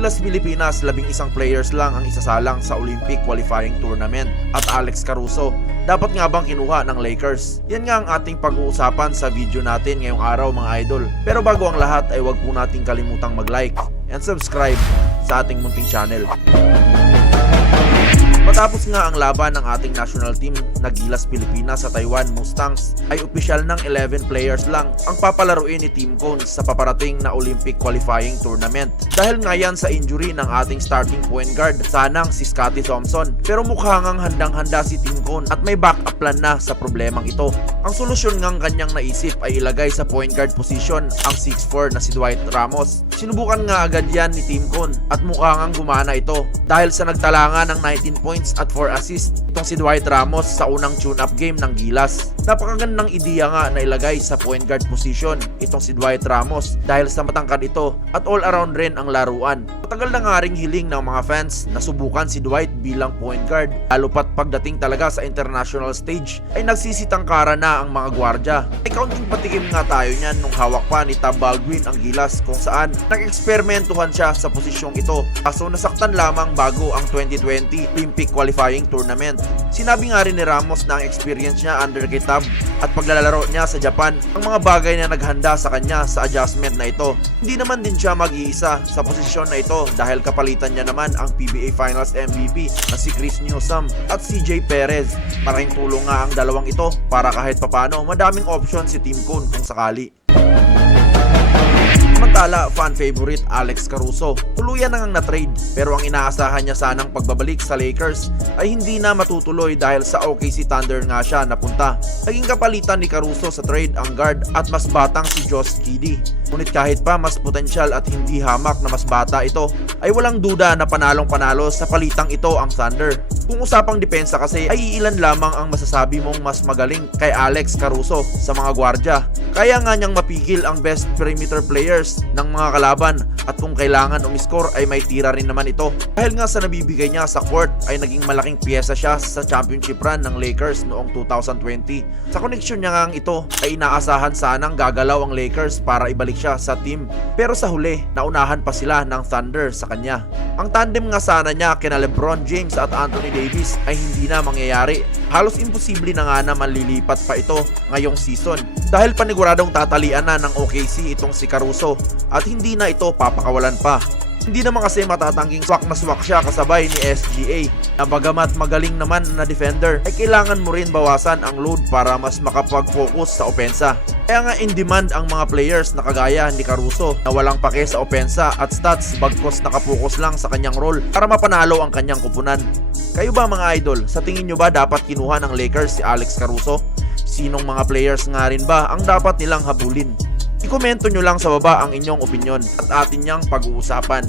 Gilas Pilipinas, 11 players lang ang isasalang sa Olympic Qualifying Tournament at Alex Caruso, dapat nga bang kinuha ng Lakers? Yan nga ang ating pag-uusapan sa video natin ngayong araw mga idol. Pero bago ang lahat ay huwag po nating kalimutang mag-like and subscribe sa ating munting channel. Matapos nga ang laban ng ating national team na Gilas Pilipinas sa Taiwan Mustangs, ay opisyal ng 11 players lang ang papalaruin ni Team Cone sa paparating na Olympic Qualifying Tournament. Dahil nga yan sa injury ng ating starting point guard, sanang si Scottie Thompson. Pero mukha ngang handang-handa si Team Cone at may backup plan na sa problemang ito. Ang solusyon ngang kanyang naisip ay ilagay sa point guard position ang 6'4 na si Dwight Ramos. Sinubukan nga agad yan ni Team Cone at mukha ngang gumana ito dahil sa nagtala ng 19 points at 4 assists itong si Dwight Ramos sa unang tune-up game ng Gilas. Napakagandang ideya nga na ilagay sa point guard position itong si Dwight Ramos dahil sa matangkad ito at all around rin ang laruan. Matagal na nga ring hiling ng mga fans na subukan si Dwight bilang point guard, lalo pat pagdating talaga sa international stage ay nagsisitangkara na ang mga gwardya. Ay kaunting patikim nga tayo niyan nung hawak pa ni Tab Baldwin ang Gilas kung saan nag-eksperimentuhan siya sa posisyong ito, kaso nasaktan lamang bago ang 2020 Olympic Qualifying Tournament. Sinabi nga rin ni Ramos na ang experience niya under kay Tab at paglalaro niya sa Japan ang mga bagay na naghanda sa kanya sa adjustment na ito. Hindi naman din siya mag-iisa sa posisyon na ito dahil kapalitan niya naman ang PBA Finals MVP na si Chris Newsome at CJ Perez. Malaking tulong nga ang dalawang ito para kahit papano madaming option si Team Cone kung sakali. Samantala, fan favorite Alex Caruso, tuluyan na ngang na-trade pero ang inaasahan niya sanang pagbabalik sa Lakers ay hindi na matutuloy dahil sa OKC Thunder nga siya napunta. Naging kapalitan ni Caruso sa trade ang guard at mas batang si Josh Giddey. Ngunit kahit pa mas potensyal at hindi hamak na mas bata ito, ay walang duda na panalong-panalo sa palitang ito ang Thunder. Kung usapang depensa kasi ay ilan lamang ang masasabi mong mas magaling kay Alex Caruso sa mga gwardya. Kaya nga niyang mapigil ang best perimeter players ng mga kalaban at kung kailangan umiscore ay may tira rin naman ito. Dahil nga sa nabibigay niya sa court ay naging malaking piyesa siya sa championship run ng Lakers noong 2020. Sa koneksyon niya ngang ito ay inaasahan sanang gagalaw ang Lakers para ibalik siya sa team. Pero sa huli, naunahan pa sila ng Thunder sa kanya. Ang tandem nga sana niya kina LeBron James at Anthony Davis ay hindi na mangyayari. Halos imposible na nga na manlilipat pa ito ngayong season dahil paniguradong tatalian na ng OKC itong si Caruso at hindi na ito papakawalan pa. Hindi naman kasi matatangging swak na swak siya kasabay ni SGA na bagamat magaling naman na defender ay kailangan mo rin bawasan ang load para mas makapag-focus sa opensa. Kaya nga in demand ang mga players na kagaya ni Caruso na walang pake sa opensa at stats bagkos nakapokus lang sa kanyang role para mapanalo ang kanyang kupunan. Kayo ba mga idol, sa tingin nyo ba dapat kinuha ng Lakers si Alex Caruso? Sinong mga players nga rin ba ang dapat nilang habulin? I-komento nyo lang sa baba ang inyong opinyon at atin niyang pag-uusapan.